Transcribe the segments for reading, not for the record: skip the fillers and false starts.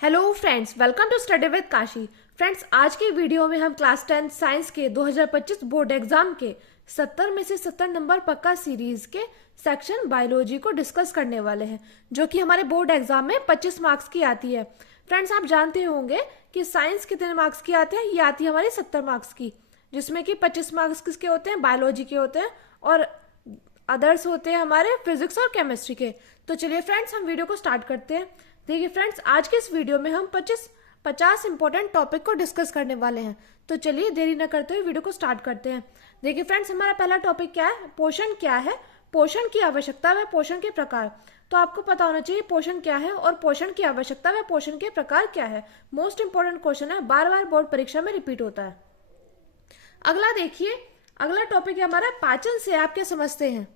Hello friends, welcome to study with Kashi. Friends, आज के video में हम क्लास 10 साइंस के 2025 बोर्ड एग्जाम के 70 में से 70 नंबर पक्का सीरीज के सेक्शन बायोलॉजी को डिस्कस करने वाले हैं, जो कि हमारे बोर्ड एग्जाम में 25 मार्क्स की आती है। फ्रेंड्स, आप जानते होंगे कि साइंस कितने मार्क्स की आती है। ये आती है हमारी 70 मार्क्स की, जिसमें कि 25 मार्क्स किसके होते हैं, बायोलॉजी के होते हैं, और अदर्स होते हैं हमारे फिजिक्स और केमिस्ट्री के। तो चलिए फ्रेंड्स, हम वीडियो को स्टार्ट करते हैं। देखिए फ्रेंड्स, आज के इस वीडियो में हम 50 इंपॉर्टेंट टॉपिक को डिस्कस करने वाले हैं। तो चलिए देरी न करते हुए वीडियो को स्टार्ट करते हैं। देखिए फ्रेंड्स, हमारा पहला टॉपिक क्या है, पोषण क्या है, पोषण की आवश्यकता व पोषण के प्रकार। तो आपको पता होना चाहिए पोषण क्या है और पोषण की आवश्यकता व पोषण के प्रकार क्या है। मोस्ट इंपॉर्टेंट क्वेश्चन है, बार बार बोर्ड परीक्षा में रिपीट होता है। अगला देखिए, अगला टॉपिक है हमारा पाचन से आप क्या समझते हैं।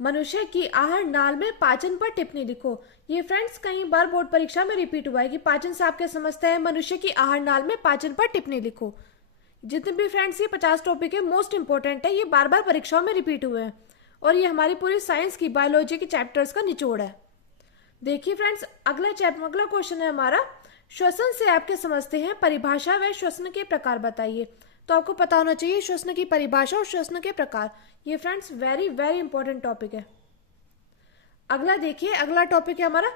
मनुष्य की आहार नाल में पाचन पर टिप्पणी लिखो। ये फ्रेंड्स कई बार बोर्ड परीक्षा में रिपीट हुआ है कि पाचन से आप क्या समझते हैं, मनुष्य की आहार नाल में पाचन पर टिप्पणी लिखो। जितने भी फ्रेंड्स ये 50 टॉपिक है, मोस्ट इंपॉर्टेंट है, ये बार बार परीक्षाओं में रिपीट हुए हैं और ये हमारी पूरी साइंस की बायोलॉजी के चैप्टर्स का निचोड़ है। देखिए फ्रेंड्स, अगला क्वेश्चन है हमारा, श्वसन से आप क्या समझते हैं, परिभाषा व श्वसन के प्रकार बताइए। तो आपको पता होना चाहिए श्वसन की परिभाषा और श्वसन के प्रकार। ये friends very very important topic है। अगला देखिए, अगला टॉपिक है हमारा,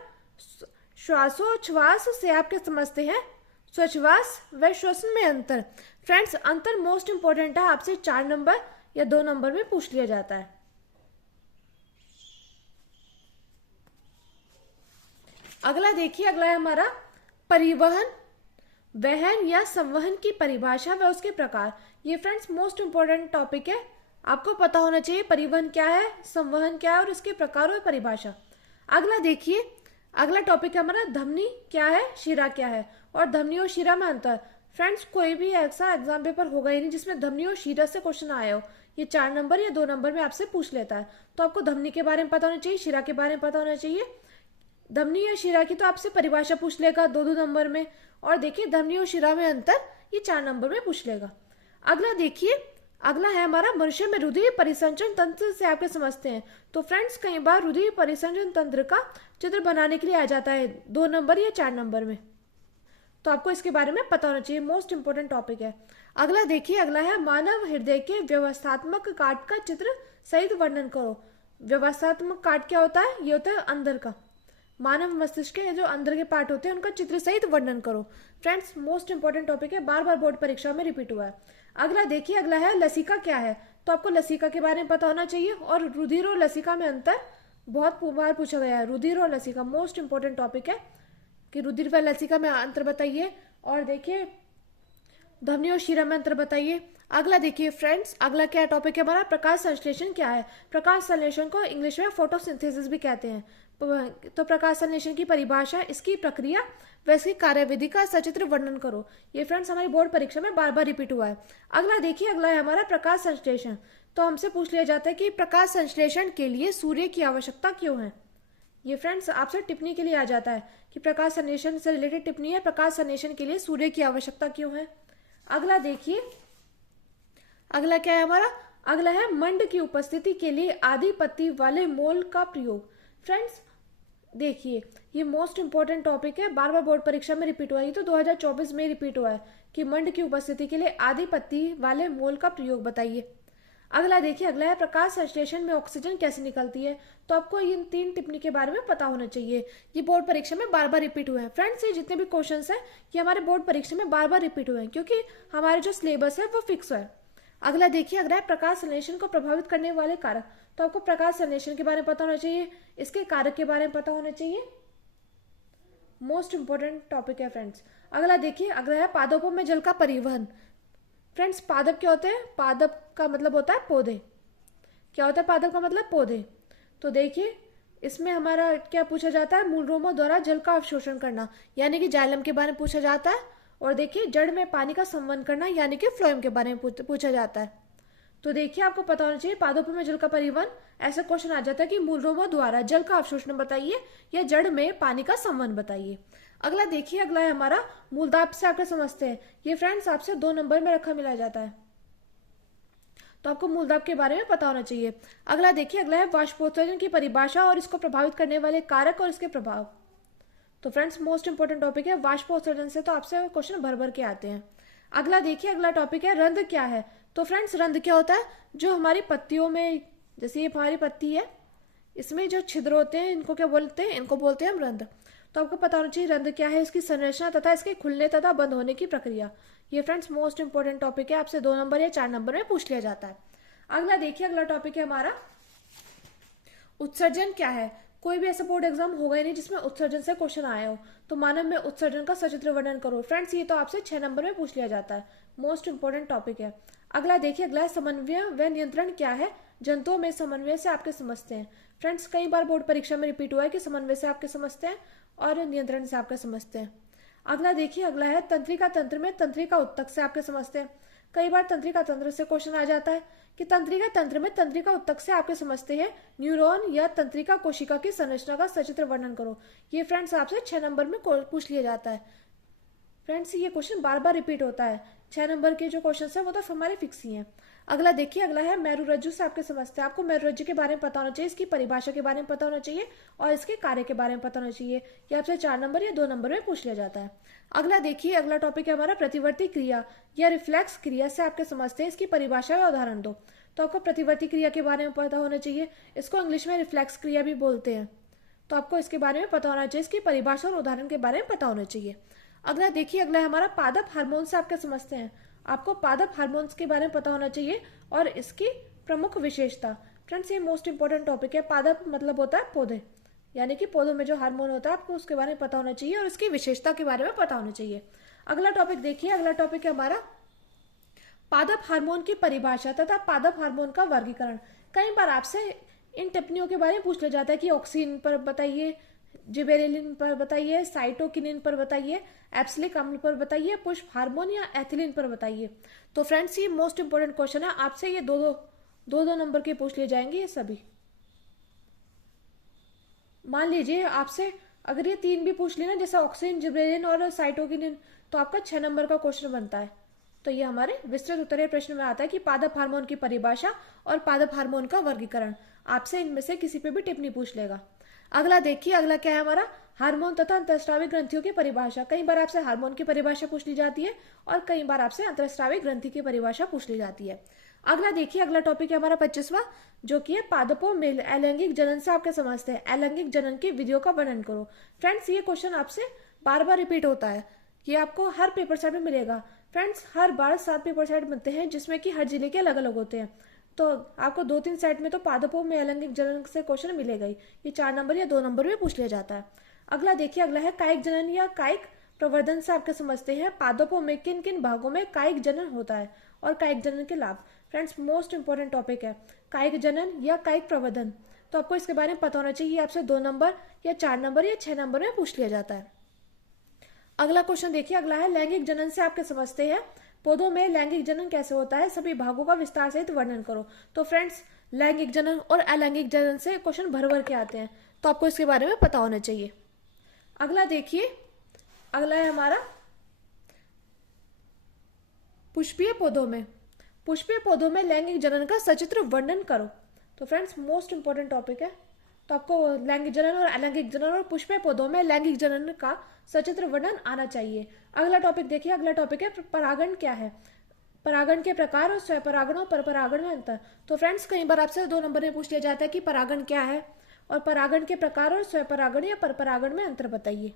श्वासोच्छ्वास से आप क्या समझते हैं, श्वास व श्वसन में अंतर। फ्रेंड्स, अंतर मोस्ट इंपॉर्टेंट है, आपसे 4 नंबर या 2 नंबर में पूछ लिया जाता है। अगला देखिए, अगला है हमारा परिवहन, वहन या संवहन की परिभाषा व उसके प्रकार। ये फ्रेंड्स मोस्ट इंपॉर्टेंट टॉपिक है, आपको पता होना चाहिए परिवहन क्या है, संवहन क्या है और इसके प्रकार और परिभाषा। अगला देखिए, अगला टॉपिक है हमारा, धमनी क्या है, शिरा क्या है और धमनी और शिरा में अंतर। फ्रेंड्स, कोई भी ऐसा एग्जाम पेपर होगा ही नहीं जिसमें धमनी और शिरा से क्वेश्चन आया हो। ये 4 नंबर या 2 नंबर में आपसे पूछ लेता है। तो आपको धमनी के बारे में पता होना चाहिए, शिरा के बारे में पता होना चाहिए। धमनी या शिरा की तो आपसे परिभाषा पूछ लेगा 2-2 नंबर में, और देखिए धमनी और शिरा में अंतर, ये 4 नंबर में पूछ लेगा। अगला देखिए, अगला है हमारा, मनुष्य में रुधिर परिसंचरण तंत्र से आप क्या समझते हैं। तो फ्रेंड्स, कई बार रुधिर परिसंचरण तंत्र का चित्र बनाने के लिए आ जाता है 2 नंबर या 4 नंबर में, तो आपको इसके बारे में पता होना चाहिए, मोस्ट इंपोर्टेंट टॉपिक है। अगला देखिए, अगला है, मानव हृदय के व्यवस्थात्मक काट का चित्र सहित वर्णन करो। व्यवस्थात्मक काट क्या होता है, ये होता है अंदर का, मानव मस्तिष्क के जो अंदर के पार्ट होते हैं उनका चित्र सहित वर्णन करो। फ्रेंड्स, मोस्ट इंपॉर्टेंट टॉपिक है, बार बार बोर्ड परीक्षा में रिपीट हुआ है। अगला देखिए, अगला है, लसिका क्या है। तो आपको लसिका के बारे में पता होना चाहिए, और रुधिर और लसिका में अंतर बहुत बार पूछा गया है। रुधिर और लसिका मोस्ट इंपॉर्टेंट टॉपिक है कि रुधिर व लसिका में अंतर बताइए, और देखिए धमनी और शिरा में अंतर बताइए। अगला देखिए फ्रेंड्स, अगला क्या टॉपिक है हमारा, प्रकाश संश्लेषण क्या है। प्रकाश संश्लेषण को इंग्लिश में फोटोसिंथेसिस भी कहते हैं। तो प्रकाश संश्लेषण की परिभाषा, इसकी प्रक्रिया व इसकी कार्यविधि का सचित्र वर्णन करो। ये फ्रेंड्स हमारी बोर्ड परीक्षा में बार बार रिपीट हुआ है। अगला देखिए, अगला है हमारा, प्रकाश संश्लेषण। तो हमसे पूछ लिया जाता है कि प्रकाश संश्लेषण के लिए सूर्य की आवश्यकता क्यों है। ये फ्रेंड्स आपसे टिप्पणी के लिए आ जाता है कि प्रकाश संश्लेषण से रिलेटेड टिप्पणी है, प्रकाश संश्लेषण के लिए सूर्य की आवश्यकता क्यों है। अगला देखिए, अगला क्या है हमारा, अगला है, मंड की उपस्थिति के लिए आधिपत्य वाले मोल का प्रयोग। फ्रेंड्स देखिए, ये मोस्ट इंपॉर्टेंट टॉपिक है, बार बार बोर्ड परीक्षा में रिपीट हुआ है। तो 2024 में रिपीट हुआ है कि मंड की उपस्थिति के लिए आधिपत्य वाले मोल का प्रयोग बताइए। अगला देखिए, अगला है, प्रकाश संश्लेषण में ऑक्सीजन कैसे निकलती है। तो आपको इन 3 टिप्पणी के बारे में पता होना चाहिए, ये बोर्ड परीक्षा में बार बार रिपीट हुए हैं। फ्रेंड्स, ये जितने भी क्वेश्चन है ये हमारे बोर्ड परीक्षा में बार बार रिपीट हुए हैं, क्योंकि हमारे जो सिलेबस है वो फिक्स है। अगला देखिए, अगला है, प्रकाश संश्लेषण को प्रभावित करने वाले कारक। तो आपको प्रकाश संश्लेषण के बारे में पता होना चाहिए, इसके कारक के बारे में पता होना चाहिए, मोस्ट इंपोर्टेंट टॉपिक है फ्रेंड्स। अगला देखिए, अगला है, पादपों में जल का परिवहन। फ्रेंड्स, पादप क्या होते हैं, पादप का मतलब होता है पौधे। क्या होता है पादप का मतलब, पौधे। तो देखिए इसमें हमारा क्या पूछा जाता है, मूलरोमों द्वारा जल का अवशोषण करना, यानी कि जाइलम के बारे में पूछा जाता है। और देखिए, जड़ में पानी का संवहन करना, यानी कि फ्लोएम के बारे में पूछा जाता है। तो देखिए, आपको पता होना चाहिए पादपों में जल का परिवहन, ऐसा क्वेश्चन आ जाता है कि मूलरोमों द्वारा जल का अवशोषण बताइए या जड़ में पानी का संवहन बताइए। अगला देखिए, अगला है हमारा, मूलदाब से आप क्या समझते हैं। ये फ्रेंड्स आपसे 2 नंबर में रखा मिला जाता है, तो आपको मूलदाब के बारे में पता होना चाहिए। अगला देखिए, अगला है, वाष्पोत्सर्जन की परिभाषा और इसको प्रभावित करने वाले कारक और इसके प्रभाव। तो फ्रेंड्स मोस्ट इंपोर्टेंट टॉपिक है वाष्पोत्सर्जन से तो आपसे क्वेश्चन भर भर के आते हैं। अगला देखिए, अगला टॉपिक है रंध्र क्या है। तो फ्रेंड्स रंध्र क्या होता है, जो हमारी पत्तियों में, जैसे ये हमारी पत्ती है, इसमें जो छिद्र होते हैं इनको क्या बोलते हैं, इनको बोलते हैं हम रंध्र। तो आपको पता होना चाहिए रंध्र क्या है, इसकी संरचना तथा इसके खुलने तथा बंद होने की प्रक्रिया। ये फ्रेंड्स मोस्ट इंपोर्टेंट टॉपिक है, आपसे 2 नंबर या 4 नंबर में पूछ लिया जाता है। अगला देखिए, अगला टॉपिक है हमारा उत्सर्जन क्या है। कोई भी ऐसा बोर्ड एग्जाम होगा ही नहीं जिसमें उत्सर्जन से क्वेश्चन आया हो। तो मानव में उत्सर्जन का सचित्र वर्णन करो। फ्रेंड्स ये तो आपसे 6 नंबर में पूछ लिया जाता है, मोस्ट इंपोर्टेंट टॉपिक है। अगला देखिए, अगला है समन्वय व नियंत्रण क्या है। जंतुओं में समन्वय से आपके समझते हैं। फ्रेंड्स कई बार बोर्ड परीक्षा में रिपीट हुआ है कि समन्वय से आपके समझते हैं और नियंत्रण से आपके समझते हैं। अगला देखिए, अगला है तंत्रिका तंत्र में तंत्रिका उत्तक से आपके समझते हैं। कई बार तंत्रिका तंत्र से क्वेश्चन आ जाता है कि तंत्रिका तंत्र में तंत्रिका उत्तक से आपके समझते हैं न्यूरॉन या तंत्रिका कोशिका की संरचना का सचित्र वर्णन करो। ये फ्रेंड्स आपसे 6 नंबर में पूछ लिया जाता है। फ्रेंड्स ये क्वेश्चन बार बार रिपीट होता है। 6 नंबर के जो क्वेश्चन है वो तो हमारे फिक्स ही हैं। अगला देखिए, अगला है मेरुरज्जु से आपके समझते हैं। आपको मेरुरज्जु के बारे में पता होना चाहिए, इसकी परिभाषा के बारे में पता होना चाहिए और इसके कार्य के बारे में पता होना चाहिए। ये आपसे 4 नंबर या 2 नंबर में पूछ लिया जाता है। अगला देखिए, अगला टॉपिक है हमारा प्रतिवर्ती क्रिया या रिफ्लेक्स क्रिया से आपके समझते हैं। इसकी परिभाषा या उदाहरण दो। तो आपको प्रतिवर्ती क्रिया के बारे में पता होना चाहिए, इसको इंग्लिश में रिफ्लेक्स क्रिया भी बोलते हैं। तो आपको इसके बारे में पता होना चाहिए, इसकी परिभाषा और उदाहरण के बारे में पता होना चाहिए। अगला देखिए, अगला है हमारा पादप हार्मोन से आपके समझते हैं। आपको पादप हार्मोन्स के बारे में पता होना चाहिए और इसकी प्रमुख विशेषता। फ्रेंड्स ये मोस्ट इंपोर्टेंट टॉपिक है। पादप मतलब होता है पौधे, यानी कि पौधों में जो हार्मोन होता है आपको उसके बारे में पता होना चाहिए और इसकी विशेषता के बारे में पता होना चाहिए। अगला टॉपिक देखिए, अगला टॉपिक है हमारा पादप हार्मोन की परिभाषा तथा पादप हार्मोन का वर्गीकरण। कई बार आपसे इन टिप्पणियों के बारे में पूछ लिया जाता है कि ऑक्सीन पर बताइए, जिबेरेलिन पर बताइए, साइटोकिनिन पर बताइए, एप्सिलिक अम्ल पर बताइए, पुष्प हार्मोन या एथिलीन पर बताइए। तो फ्रेंड्स ये मोस्ट इंपोर्टेंट क्वेश्चन है, आपसे ये दो नंबर के पूछ लिए जाएंगे ये सभी। मान लीजिए आपसे अगर ये 3 भी पूछ लेना, जैसे ऑक्सीन, जिबरेलिन और साइटोकिनिन, तो आपका 6 नंबर का क्वेश्चन बनता है। तो ये हमारे विस्तृत उत्तरीय प्रश्न में आता है कि पादप हार्मोन की परिभाषा और पादप हार्मोन का वर्गीकरण। आपसे इनमें से किसी पे भी टिप्पणी पूछ लेगा। अगला देखिए, अगला क्या है हमारा हार्मोन तथा अंतःस्रावी ग्रंथियों की परिभाषा। कई बार आपसे हार्मोन की परिभाषा पूछ ली जाती है और कई बार आपसे अंतःस्रावी ग्रंथि की परिभाषा पूछ ली जाती है। अगला देखिए, अगला टॉपिक है हमारा 25वां, जो कि है पादपों में अलैंगिक जनन से आपके समझते हैं। अलैंगिक जनन की विधियों का वर्णन करो। फ्रेंड्स ये क्वेश्चन आपसे बार बार रिपीट होता है, ये आपको हर पेपर सेट में मिलेगा। फ्रेंड्स हर बार 7 पेपर सेट मिलते हैं जिसमें कि हर जिले के अलग अलग होते हैं। तो आपको 2-3 सेट में तो पादपों में अलैंगिक जनन से क्वेश्चन मिलेगा ही। ये 4 नंबर या 2 नंबर में पूछ लिया जाता है। अगला देखिए, अगला है कायिक जनन या कायिक प्रवर्धन से आपके समझते हैं। पादपों में किन किन भागों में कायिक जनन होता है और कायिक जनन के लाभ। फ्रेंड्स मोस्ट इंपोर्टेंट टॉपिक है कायिक जनन या कायिक प्रवर्धन। तो आपको इसके बारे में पता होना चाहिए, आपसे 2 नंबर या 4 नंबर या 6 नंबर में पूछ लिया जाता है। अगला क्वेश्चन देखिए, अगला है लैंगिक जनन से आपके समझते हैं। पौधों में लैंगिक जनन कैसे होता है, सभी भागों का विस्तार सहित वर्णन करो। तो फ्रेंड्स लैंगिक जनन और अलैंगिक जनन से क्वेश्चन भर भर के आते हैं, तो आपको इसके बारे में पता होना चाहिए। अगला देखिए, अगला है हमारा पुष्पीय पौधों में। पुष्पीय पौधों में लैंगिक जनन का सचित्र वर्णन करो। तो फ्रेंड्स मोस्ट इंपोर्टेंट टॉपिक है, तो आपको लैंगिक जनन और अलैंगिक जनन और पुष्पीय पौधों में लैंगिक जनन का सचित्र वर्णन आना चाहिए। अगला टॉपिक देखिए, अगला टॉपिक है परागण क्या है। परागण के प्रकार और स्वपरागण और परपरागण में अंतर। तो फ्रेंड्स कई बार आपसे 2 नंबर में पूछ लिया जाता है कि परागण क्या है और परागण के प्रकार और स्वपरागण या परपरागण में अंतर बताइए।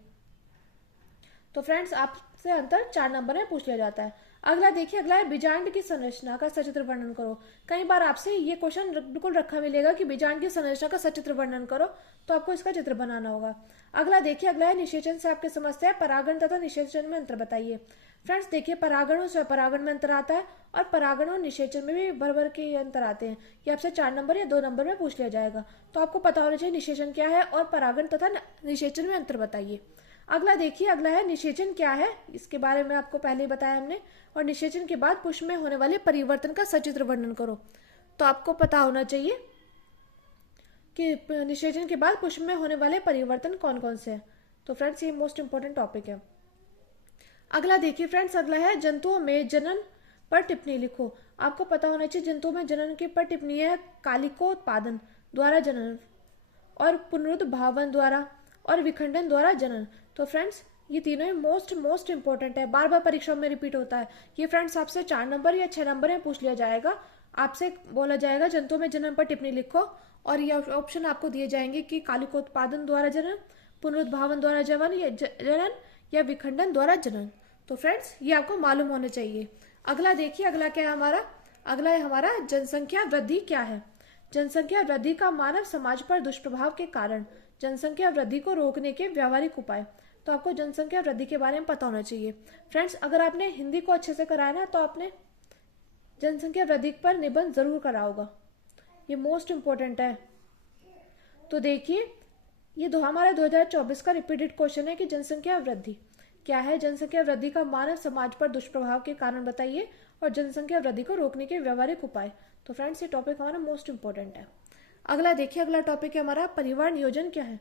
तो फ्रेंड्स आपसे अंतर 4 नंबर में पूछ लिया जाता है। अगला देखिए, अगला है बीजांड की संरचना का सचित्र वर्णन करो। कई बार आपसे ये क्वेश्चन बिल्कुल रखा मिलेगा कि बीजांड की संरचना का सचित्र वर्णन करो, तो आपको इसका चित्र बनाना होगा। अगला देखिए, अगला है निषेचन से आपके समझते हैं। परागण तथा निषेचन में अंतर बताइए। फ्रेंड्स देखिए, परागण और स्वपरागण में अंतर आता है और परागण और निषेचन में भी भर भर के अंतर आते हैं। ये आपसे 4 नंबर या 2 नंबर में पूछ लिया जाएगा, तो आपको पता होना चाहिए निषेचन क्या है और परागण तथा निषेचन में अंतर बताइए। अगला देखिए, अगला है निषेचन क्या है, इसके बारे में आपको पहले ही बताया हमने। और निषेचन के बाद पुष्प में होने वाले परिवर्तन का सचित्र वर्णन करो। तो आपको पता होना चाहिए कि निषेचन के बाद पुष्प में होने वाले परिवर्तन कौन कौन से हैं। तो फ्रेंड्स ये मोस्ट इंपोर्टेंट टॉपिक है। अगला देखिए फ्रेंड्स, अगला है जंतुओं में जनन पर टिप्पणी लिखो। आपको पता होना चाहिए जंतुओं में जनन के पर टिप्पणी है कालिकोत्पादन द्वारा जनन और पुनरुद्भावन द्वारा और विखंडन द्वारा जनन। तो फ्रेंड्स ये तीनों ही मोस्ट इंपॉर्टेंट है, बार बार परीक्षा में रिपीट होता है। ये फ्रेंड्स आपसे 4 नंबर या 6 नंबर में पूछ लिया जाएगा। आपसे बोला जाएगा जंतुओं में जनन पर टिप्पणी लिखो, और ये ऑप्शन आपको दिए जाएंगे कि कालिकोत्पादन द्वारा जनन, पुनरुद्भावन द्वारा जनन या विखंडन द्वारा जनन। तो फ्रेंड्स ये आपको मालूम होना चाहिए। अगला देखिए, अगला क्या है हमारा, अगला है हमारा जनसंख्या वृद्धि क्या है। जनसंख्या वृद्धि का मानव समाज पर दुष्प्रभाव के कारण, जनसंख्या वृद्धि को रोकने के व्यावहारिक उपाय। तो आपको जनसंख्या वृद्धि के बारे में पता होना चाहिए। फ्रेंड्स अगर आपने हिंदी को अच्छे से कराया ना, तो आपने जनसंख्या वृद्धि पर निबंध जरूर करा होगा, ये मोस्ट इंपॉर्टेंट है। तो देखिए ये हमारा 2024 का रिपीटेड क्वेश्चन है कि जनसंख्या वृद्धि क्या है। जनसंख्या वृद्धि का मानव समाज पर दुष्प्रभाव के कारण बताइए, और जनसंख्या वृद्धि को रोकने के व्यावहारिक उपाय। तो फ्रेंड्स ये टॉपिक हमारा मोस्ट इंपॉर्टेंट है। अगला देखिए, अगला टॉपिक है हमारा परिवार नियोजन क्या है।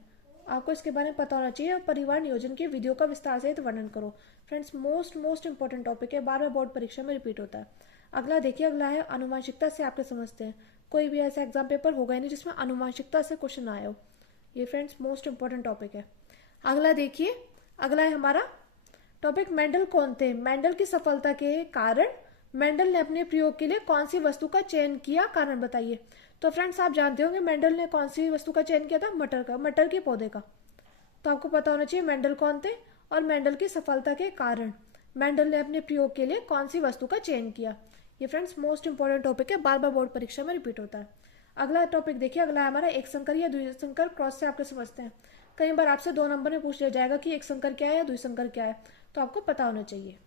आपको इसके बारे में पता होना चाहिए। परिवार नियोजन के विधियों का विस्तार सहित वर्णन करो। फ्रेंड्स मोस्ट इंपॉर्टेंट टॉपिक है, बार बार बोर्ड परीक्षा में रिपीट होता है। अगला देखिए, अगला है अनुवांशिकता से आपके समझते हैं। कोई भी ऐसा एग्जाम पेपर होगा ही नहीं जिसमें अनुवांशिकता से क्वेश्चन आया हो। ये फ्रेंड्स मोस्ट इंपॉर्टेंट टॉपिक है। अगला देखिए, अगला है हमारा टॉपिक मेंडल कौन थे। मेंडल की सफलता के कारण मेंडल ने अपने प्रयोग के लिए कौन सी वस्तु का चयन किया, कारण बताइए। तो फ्रेंड्स आप जानते होंगे मेंडल ने कौन सी वस्तु का चयन किया था, मटर का, मटर के पौधे का। तो आपको पता होना चाहिए मेंडल कौन थे, और मेंडल की सफलता के कारण मेंडल ने अपने प्रयोग के लिए कौन सी वस्तु का चयन किया। ये फ्रेंड्स मोस्ट इंपॉर्टेंट टॉपिक है, बार बार बोर्ड परीक्षा में रिपीट होता है। अगला टॉपिक देखिए, अगला है हमारा एक संकर या द्विसंकर क्रॉस से आपके समझते हैं। कई बार आपसे 2 नंबर में पूछ लिया जाएगा कि एक संकर क्या है या द्विसंकर क्या है, तो आपको पता होना चाहिए।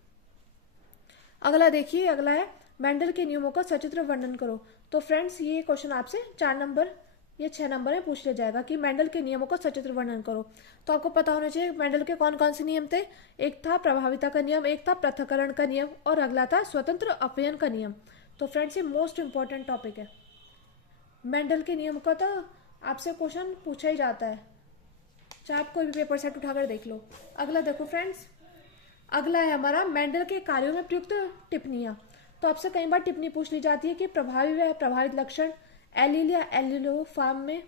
अगला देखिए, अगला है मेंडल के नियमों का सचित्र वर्णन करो। तो फ्रेंड्स ये क्वेश्चन आपसे 4 नंबर या 6 नंबर में पूछ लिया जाएगा कि मेंडल के नियमों का सचित्र वर्णन करो। तो आपको पता होना चाहिए मेंडल के कौन कौन से नियम थे। एक था प्रभाविता का नियम, एक था पृथक्करण का नियम, और अगला था स्वतंत्र अपव्यय का नियम। तो फ्रेंड्स ये मोस्ट इंपॉर्टेंट टॉपिक है। मेंडल के नियम का तो आपसे क्वेश्चन पूछा ही जाता है, चाहे आप कोई भी पेपर सेट उठाकर देख लो। अगला देखो फ्रेंड्स, अगला है हमारा मेंडल के कार्यों में प्रयुक्त टिप्पणियां। तो आपसे कई बार टिप्पणी पूछ ली जाती है कि प्रभावी व प्रभावित लक्षण एलील या एलीलो फॉर्म में,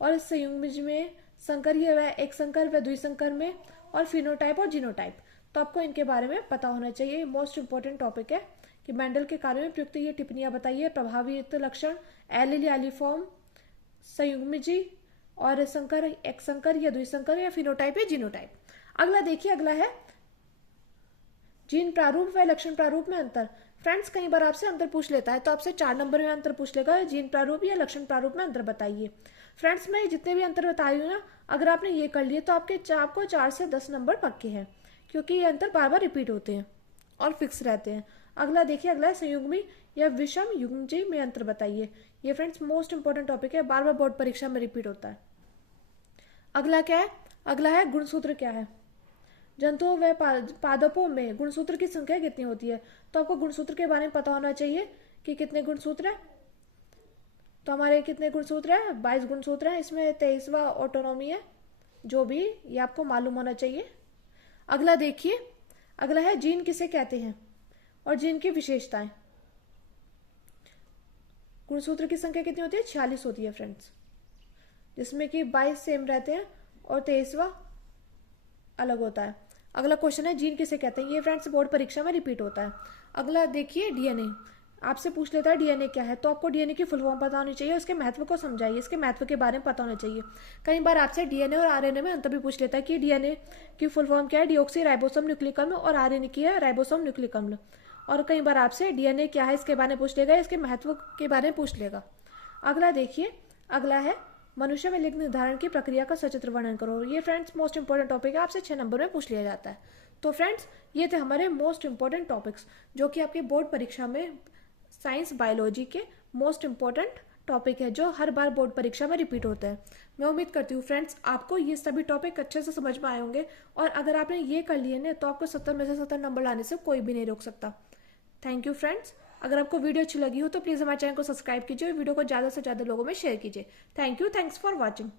और संयुग्मज में, संकरीय व एक संकर व द्विसंकर में, और फिनोटाइप और जीनोटाइप। तो आपको इनके बारे में पता होना चाहिए। मोस्ट इंपॉर्टेंट टॉपिक है कि मेंडल के कार्यों में प्रयुक्त ये टिप्पणियां बताइए। प्रभावित लक्षण एलील या एलीफॉर्म, संयुग्मजी, और संकर, एक संकर या द्विसंकर, या फिनोटाइप या जीनोटाइप। अगला देखिए, अगला है जीन प्रारूप व लक्षण प्रारूप में अंतर। फ्रेंड्स कई बार आपसे अंतर पूछ लेता है, तो आपसे 4 नंबर में अंतर पूछ लेगा, जीन प्रारूप या लक्षण प्रारूप में अंतर बताइए। फ्रेंड्स मैं जितने भी अंतर बता रही हूँ ना, अगर आपने ये कर लिए तो आपको 4 से 10 नंबर पक्के हैं, क्योंकि ये अंतर बार बार रिपीट होते हैं और फिक्स रहते हैं। अगला देखिए, अगला है संयुग्मी या विषम युग्मजी में अंतर बताइए। ये फ्रेंड्स मोस्ट इंपॉर्टेंट टॉपिक है, बार बार बोर्ड परीक्षा में रिपीट होता है। अगला क्या है, अगला है गुणसूत्र क्या है। जंतुओं व पादपों में गुणसूत्र की संख्या कितनी होती है। तो आपको गुणसूत्र के बारे में पता होना चाहिए कि कितने गुणसूत्र है। तो हमारे कितने गुणसूत्र है, 22 गुणसूत्र है। इसमें 23वां ऑटोनॉमी है, जो भी ये आपको मालूम होना चाहिए। अगला देखिए, अगला है जीन किसे कहते हैं और जीन की विशेषताएं। गुणसूत्र की संख्या कितनी होती है, 46 होती है फ्रेंड्स, जिसमें कि 22 सेम रहते हैं और 23वां अलग होता है। अगला क्वेश्चन है जीन किसे कहते हैं। ये फ्रेंड्स बोर्ड परीक्षा में रिपीट होता है। अगला देखिए डीएनए, आपसे पूछ लेता है डीएनए क्या है। तो आपको डीएनए की फुल फॉर्म पता होनी चाहिए, उसके महत्व को समझाइए, इसके महत्व के बारे में पता होना चाहिए। कई बार आपसे डीएनए और आरएनए में अंतर भी पूछ लेता है कि डीएनए की फुल फॉर्म क्या है, डीऑक्सी राइबोसोम न्यूक्लिक अम्ल, और आरएनए की है राइबोसोम न्यूक्लिक अम्ल। और कई बार आपसे डीएनए क्या है इसके बारे में पूछ लेगा, इसके महत्व के बारे में पूछ लेगा। अगला देखिए, अगला है मनुष्य में लिंग निर्धारण की प्रक्रिया का सचित्र वर्णन करो। ये फ्रेंड्स मोस्ट इंपॉर्टेंट टॉपिक है, आपसे 6 नंबर में पूछ लिया जाता है। तो फ्रेंड्स ये थे हमारे मोस्ट इंपॉर्टेंट टॉपिक्स, जो कि आपके बोर्ड परीक्षा में साइंस बायोलॉजी के मोस्ट इंपॉर्टेंट टॉपिक है, जो हर बार बोर्ड परीक्षा में रिपीट होता है। मैं उम्मीद करती हूँ फ्रेंड्स आपको ये सभी टॉपिक अच्छे से समझ में आए होंगे, और अगर आपने ये कर लिए ना, तो आपको 70 में से 70 नंबर लाने से कोई भी नहीं रोक सकता। Thank you friends. अगर आपको वीडियो अच्छी लगी हो तो प्लीज़ हमारे चैनल को सब्सक्राइब कीजिए और वीडियो को ज़्यादा से ज़्यादा लोगों में शेयर कीजिए। Thank you, thanks for watching.